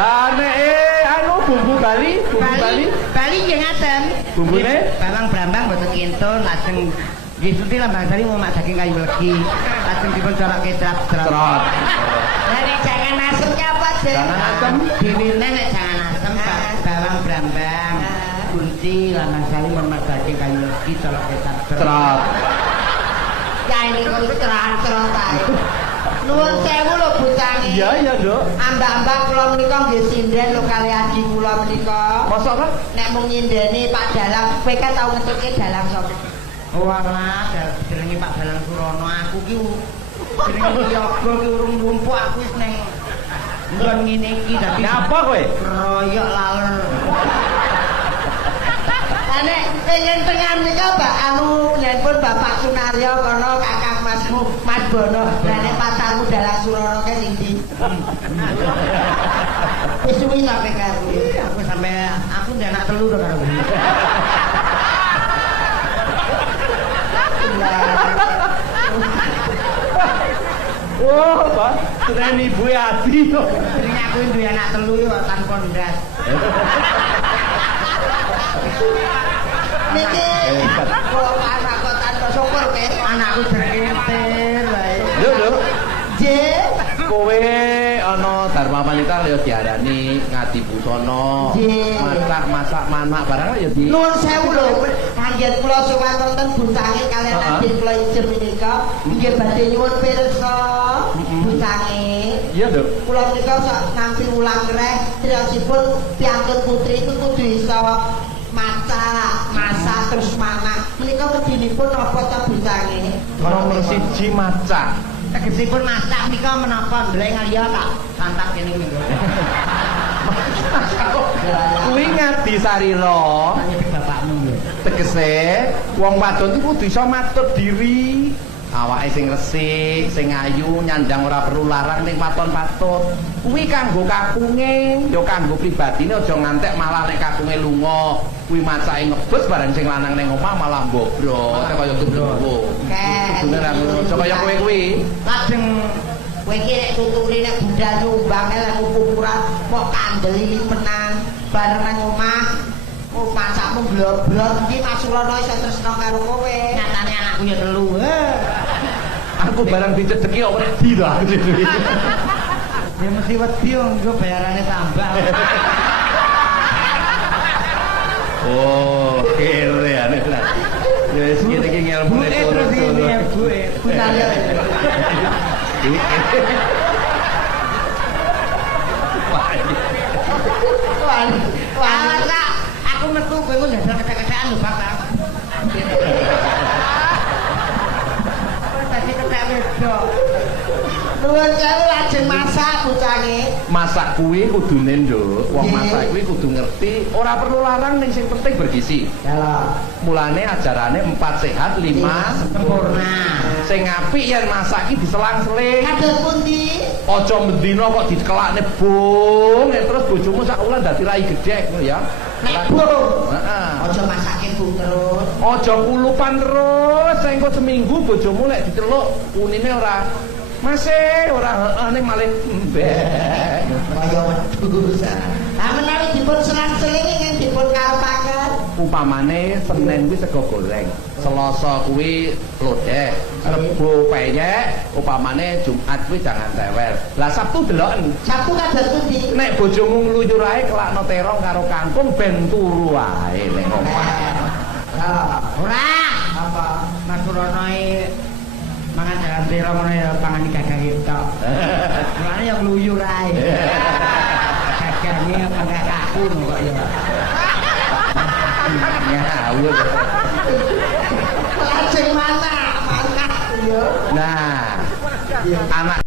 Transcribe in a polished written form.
Lah nek anu bumbu Bali, Bali nggih ngaten. Bumbune bawang brambang mboten kintul lajeng nggih suti lambang sari mak daging kayu legi. Lajeng dipun colok kecap trot. Lah nek jangan asem ki apa, Jen? Jangan asem. Diwirne nek jangan asem bawang brambang. Kunci lambang sari mak daging kayu legi colok kecap Trot. Ya ini kok trot ae. Nuwun sewu lho bocah iki. Iya, Nduk. Ambak-ambak kula menika nggih sinden lho kali aji kula menika. Mosok kan? Nek mung nyindeni Pak Dalang, kowe kan tau ngetuke dalang sapa? Oh alah, jenenge Pak Dalang Surono. Aku ki jenenge Yoga ki urung lumpuh aku wis ning nggon ngene iki dadi. Napa kowe? Royok laler. Nek ing tengah nika Mbak anu pun Bapak Sunaryo kono kakang Masmu Mas Bono. Lah nek pacarmu Dalang Surono ke ndi? Wis suwi sampe karo. Aku sampe aku ndek anak telu to karo. Wah, Pak, tren ibu ati to. Jenenge aku duwe anak telu yo tanpa ndas. Niki kok anak kok tanpa syukur ke anakku jenenge wae. Lho. J Kowe ana Dharma Wanita ya diarani ngadi busana. Masak manak barang ya di. Nuwun sewu lho, kangge kula sowan wonten buntange kalian adhin kula ijem menika nggih badhe nyuwun pirsa buntange. Iya, Nduk. Kula menika sok nampi ulang reh criyosipun piantun putri itu kudu iso masak terus manak. Menika wedinipun napa ta buntange? Nomor 1 masak. Tegesipun masak menika menapa ndlek ngaliya tak santap kene iki. Kuwi ngadi sarira. Bapakmu lho. Tegese wong wadon iku kudu iso matut diri. Awake sing resik, sing ayu, nyandang ora perlu larang ning waton patut. Kuwi kanggo kakunge, ya kanggo pribadine aja ngantek malah nek kakunge lunga, kuwi macake ngebut bareng sing lanang ning omah malah mbobrok kaya gendruwo. Bener ngono, kaya kowe kuwi. Lajeng kowe iki nek tutune nek budal nyumbang lek ukuran kok kandeli penan bareng nang omah. Oh, masakmu blor-blor iki Mas Surono iso tresno karo kowe. Nyatane anakku ya telu. Aku barang dicedeki kok wedi to aku. Ya mesti wedi engko bayarane tambah. Oh, kere aneh lah. Ya wis kene iki ngelmune terus Bu. Punale. Wah, aku metu kowe engko ndadal ketek-ketekan lho, Bapak. Tadi ketek wedok. Nuwun sewu lajeng masak bocange. Masak kuwi kudune, Nduk. Wong masak kuwi kudu ngerti, ora perlu larang ning sing penting bergizi. Ya. Mulane ajarane 4 sehat 5 sempurna. Sing apik yen masak iki diselang-seling. Kados pundi? Aja mendina kok dikelakne bung, terus bojomu sak wulan dadi rai gedhek ngono ya. Nek bung. Heeh. Aja masake bung terus. Aja kulupan terus, saengko seminggu bojomu lek diceluk unine ora masih ora heeh ning malih mbek. Kaya wedhus. Lah menawi dipun selang-seling ingkang dipun karepaken. Umpamane Senin kuwi sego goreng, Selasa kuwi lodeh, Rebo peyek, umpamane Jumat kuwi jangan tewel. Lah Sabtu deloken. Sabtu kados pundi? Nek bojomu ngluyur ae kelakno terong karo kangkung ben turu ae ning omah. Ora. Apa? Mas Surono mangan jalan terong ngono ya pangan gagang itu. Mulane ya ngluyur ae. Gagange enggak kaku kok ya. Ngawur. Lajeng mana? Mana yo. Nah, anak